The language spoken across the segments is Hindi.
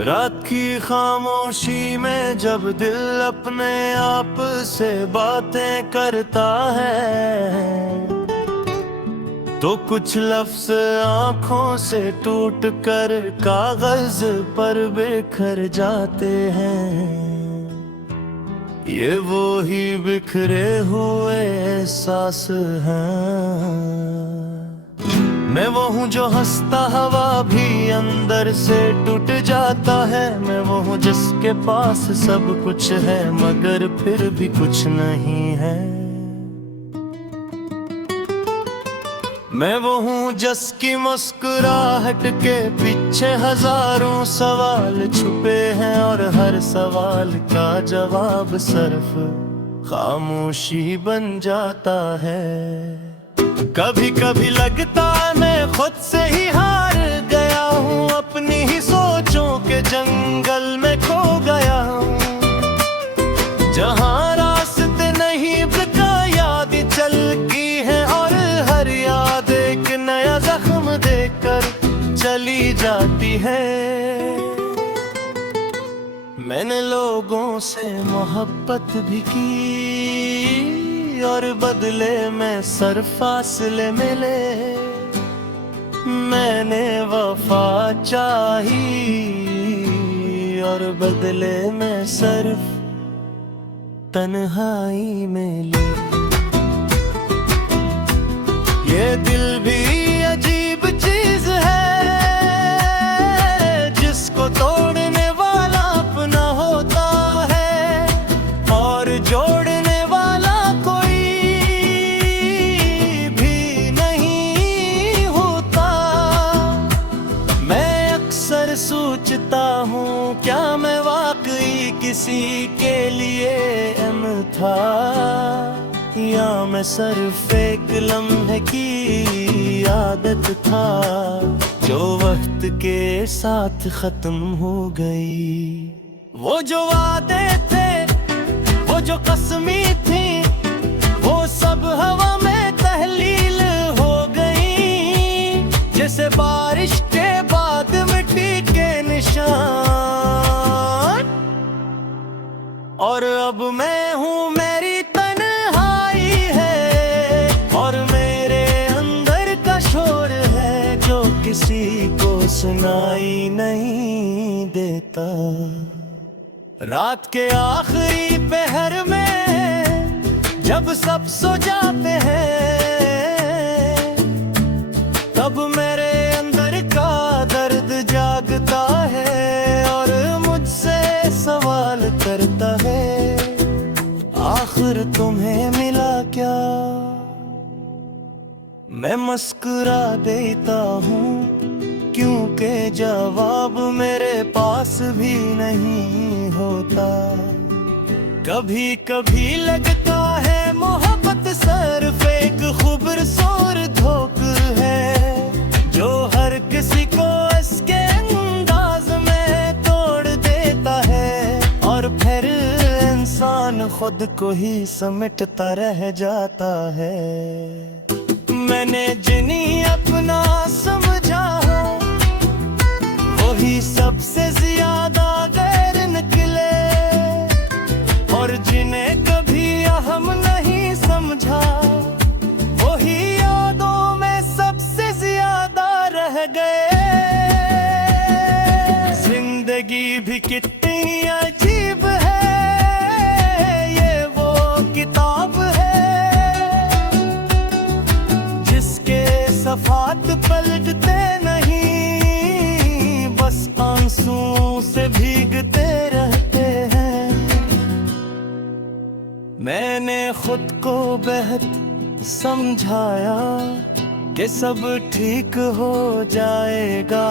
रात की खामोशी में जब दिल अपने आप से बातें करता है, तो कुछ लफ्ज आंखों से टूट कर कागज पर बिखर जाते हैं। ये वो ही बिखरे हुए एहसास हैं। मैं वो हूँ जो हंसता हवा भी अंदर से टूट जाता है। मैं वो हूँ जिसके पास सब कुछ है मगर फिर भी कुछ नहीं है। मैं वो हूँ जिसकी मुस्कुराहट के पीछे हजारों सवाल छुपे हैं और हर सवाल का जवाब सिर्फ खामोशी बन जाता है। कभी कभी लगता है मैं खुद से ही हार गया हूँ, अपनी ही सोचों के जंगल में खो गया हूँ, जहाँ रास्ते नहीं बिका याद चलती है और हर याद एक नया जख्म देकर चली जाती है। मैंने लोगों से मोहब्बत भी की और बदले में सर फासले मिले। मैंने वफा चाही और बदले में सिर्फ तन्हाई मिली। ये दिल भी अजीब चीज है, जिसको तोड़ने वाला अपना होता है और जोड़ने सोचता हूँ क्या मैं वाकई किसी के लिए अहम था, या मैं सिर्फ एक लम्हे की आदत था जो वक्त के साथ खत्म हो गई। वो जो वादे थे, वो जो कसमें थी, वो सब हवा में तहलील हो गई। जैसे बारिश के बाद मिट्टी के निशान, और अब मैं हूँ मेरी तन्हाई है और मेरे अंदर का शोर है जो किसी को सुनाई नहीं देता। रात के आखिरी पहर में जब सब सो जाते हैं, तब मेरे अंदर का दर्द जागता है और मुझसे सवाल करता है, आखिर तुम्हें मिला क्या। मैं मुस्कुरा देता हूँ क्योंकि जवाब मेरे पास भी नहीं होता। कभी कभी लगता है मोहब्बत सिर्फ एक खूबसूरत धोखा है जो हर किसी को इसके अंदाज में तोड़ देता है और फिर इंसान खुद को ही समेटता रह जाता है। मैंने जिन्हें अपना समझा वही सबसे ज्यादा गैर निकले, और जिन्हें कभी हम नहीं समझा वही यादों में सबसे ज्यादा रह गए। जिंदगी भी कितनी अजीब है, ये वो किताब है जिसके सफ़ात पलटते नहीं, बस आंसुओं से भीगते रहते हैं। मैंने खुद को बेहद समझाया कि सब ठीक हो जाएगा,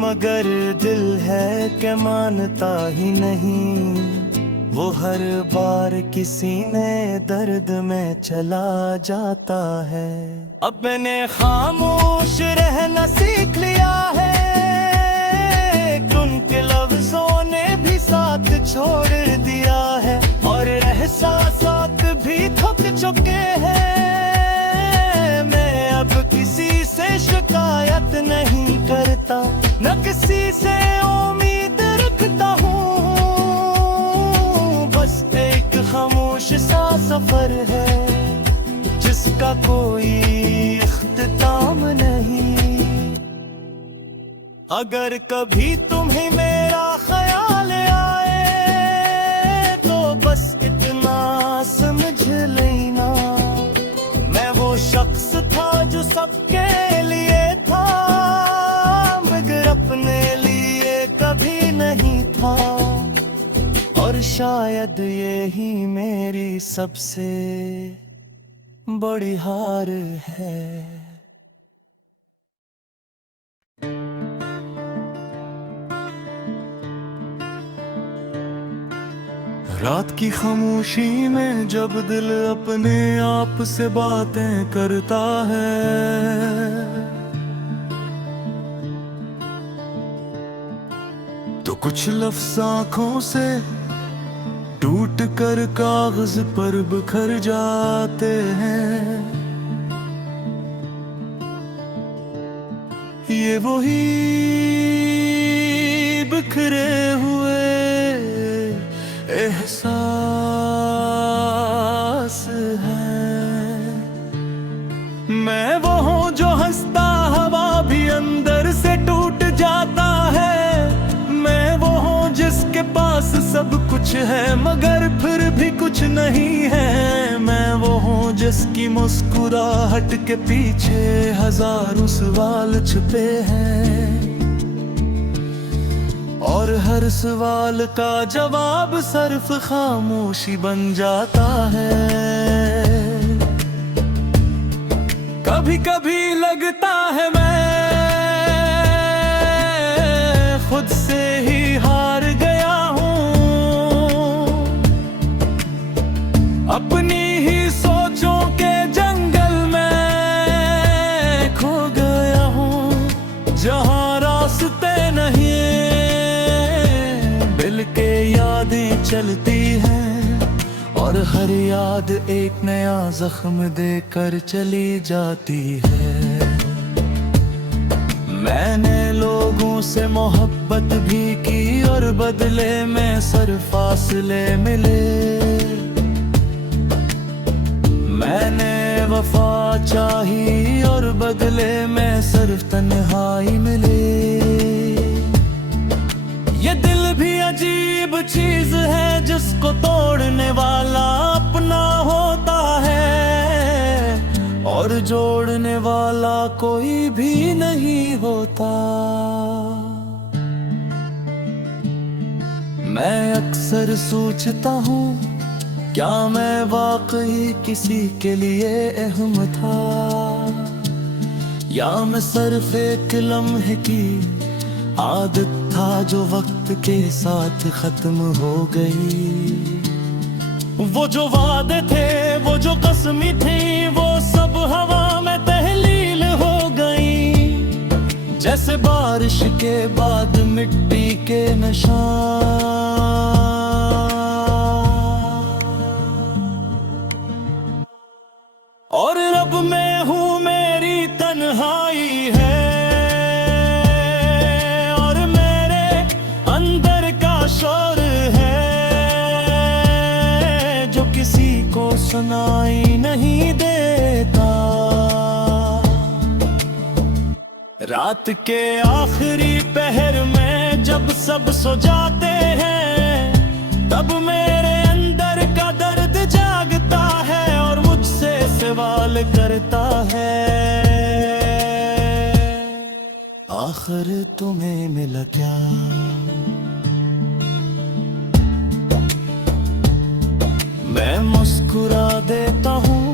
मगर दिल है कि मानता ही नहीं। वो हर बार किसी ने दर्द में चला जाता है। अब मैंने खामोश रहना सीख लिया है, उनके लफ्जों ने भी साथ छोड़ दिया है और एहसासात भी थक चुके हैं। मैं अब किसी से शिकायत नहीं करता, न किसी से सफर है जिसका कोई इख्तिताम नहीं। अगर कभी तुम्हें मेरा ख्याल आए तो बस इतना समझ लेना, मैं वो शख्स था जो सबके लिए था मगर अपने लिए कभी नहीं था। और शायद यही मेरी सबसे बड़ी हार है। रात की खामोशी में जब दिल अपने आप से बातें करता है, तो कुछ लफ्ज़ आँखों से टूट कर कागज पर बिखर जाते हैं। ये वही बिखरे हुए एहसास है। मैं वो हूँ जो हंसता हवा भी अंदर से टूट जाता है। मैं वो हूँ जिसके पास सब कुछ है मगर फिर भी कुछ नहीं है। मैं वो हूँ जिसकी मुस्कुराहट के पीछे हजारों सवाल छुपे हैं और हर सवाल का जवाब सिर्फ खामोशी बन जाता है। कभी कभी लगता है मैं खुद से ही हार गया हूँ, अपनी ही सोचों के जंगल में खो गया हूँ, जहाँ रास्ते नहीं दिल के यादें चलती हैं और हर याद एक नया जख्म देकर चली जाती है। मैंने लोगों से मोहब्बत भी की और बदले में सिर्फ फासले मिले। मैंने वफा चाही और बदले में सिर्फ तन्हाई मिले। ये दिल भी अजीब चीज है जिसको तोड़ने वाला अपना होता है और जोड़ने वाला कोई भी नहीं होता। मैं अक्सर सोचता हूँ क्या मैं वाकई किसी के लिए अहम था या मैं सिर्फ एक लम्हे की आदत था जो वक्त के साथ खत्म हो गई। वो जो वादे थे वो जो कसमें थी वो सब हवा में तहलील हो गई, जैसे बारिश के बाद मिट्टी के निशान। और रब में हूँ मेरी तन्हाई है और मेरे अंदर का शोर है जो किसी को सुनाई नहीं देता। रात के आखिरी पहर में जब सब सो जाते हैं तब मेरे अंदर का दर्द जागता है और मुझसे सवाल करता है आखिर तुम्हें मिला क्या। मैं मुस्कुरा देता हूँ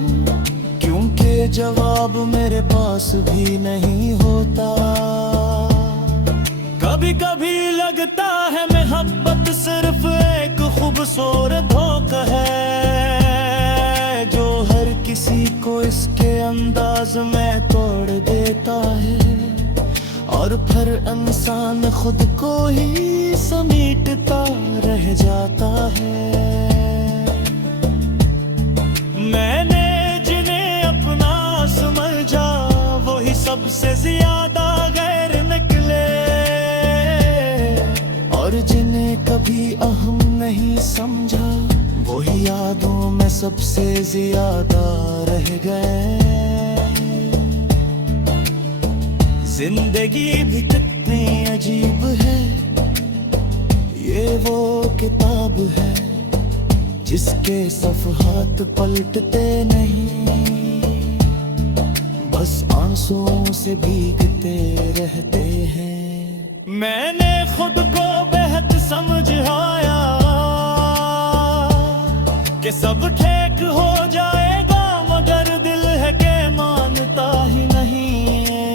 क्योंकि जवाब मेरे पास भी नहीं होता। कभी कभी लगता है मोहब्बत सिर्फ एक खूबसूरत धोखा है जो हर किसी को इसके अंदाज में तोड़ देता है और फिर इंसान खुद को ही समेटता रह जाता है। मैंने जिन्हें अपना समझा वही सबसे ज्यादा गैर निकले और जिन्हें कभी अहम नहीं समझा वही यादों में सबसे ज्यादा रह गए। जिंदगी भी कितनी अजीब है, ये वो किताब है जिसके सफ़हात पलटते नहीं, बस आंसुओं से भीगते रहते हैं। मैंने खुद को बेहद समझाया कि सब ठीक हो जाएगा, मगर दिल है के मानता ही नहीं है।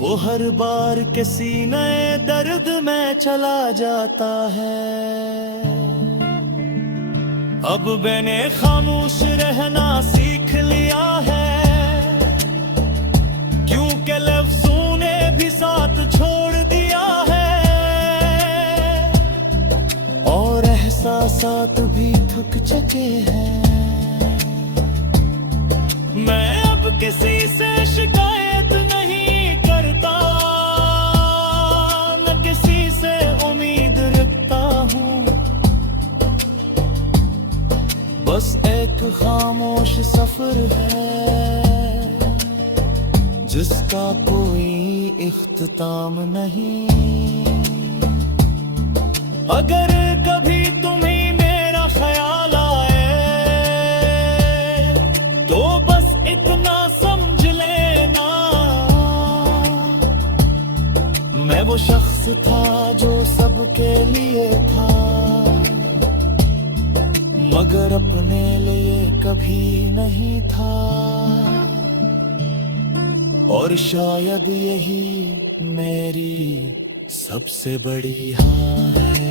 वो हर बार किसी नए दर्द में चला जाता है। अब मैंने खामोश रहना सीख लिया है, क्योंकि लफ्ज़ों ने भी साथ छोड़ दिया है, और एहसासात भी थक चुके हैं। मैं अब किसी से शिकायत नहीं करता, न किसी से उम्मीद रखता हूँ। बस एक खामोश सफर है जिसका कोई इख्तिताम नहीं। अगर कभी तुम्हें मेरा ख्याल आए तो बस इतना समझ लेना, मैं वो शख्स था जो सबके लिए था, मगर अपने लिए कभी नहीं था। और शायद यही मेरी सबसे बड़ी हार है।